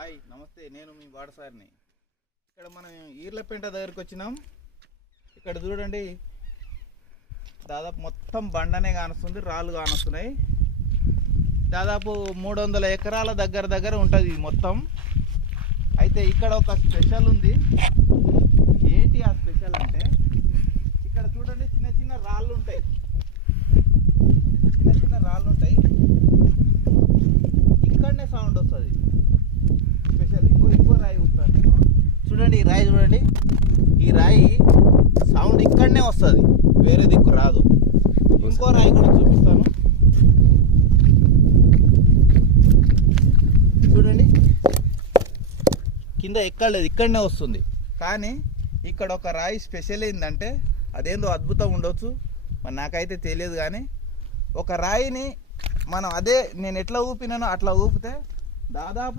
Hi నమస్తే, నేను మీ వాడసారిని. ఇక్కడ మనం ఈర్లపేంట దగ్గరికి వచ్చినాం. ఇక్కడ చూడండి, దాదాపు మొత్తం బండనే కానొస్తుంది, రాళ్ళు కానొస్తున్నాయి. దాదాపు 300 ఎకరాల దగ్గర ఉంటుంది మొత్తం. అయితే ఇక్కడ ఒక స్పెషల్ ఉంది. ఏంటి ఆ స్పెషల్ అంటే, ఇక్కడ చూడండి చిన్న చిన్న రాళ్ళు ఉంటాయి. ఇక్కడనే సౌండ్ వస్తుంది. స్పెషల్ ఇంకో రాయి ఉంటాను. చూడండి ఈ రాయి, చూడండి ఈ రాయి సౌండ్ ఇక్కడనే వస్తుంది, వేరే దిక్కు రాదు. ఇంకో రాయి కూడా చూపిస్తాను. చూడండి కింద ఎక్కడలేదు, ఇక్కడనే వస్తుంది. కానీ ఇక్కడ ఒక రాయి స్పెషల్ ఏంటంటే, అదేందో అద్భుతం ఉండొచ్చు, మరి నాకైతే తెలియదు. కానీ ఒక రాయిని మనం నేను ఎట్లా ఊపినానో అట్లా ఊపితే దాదాపు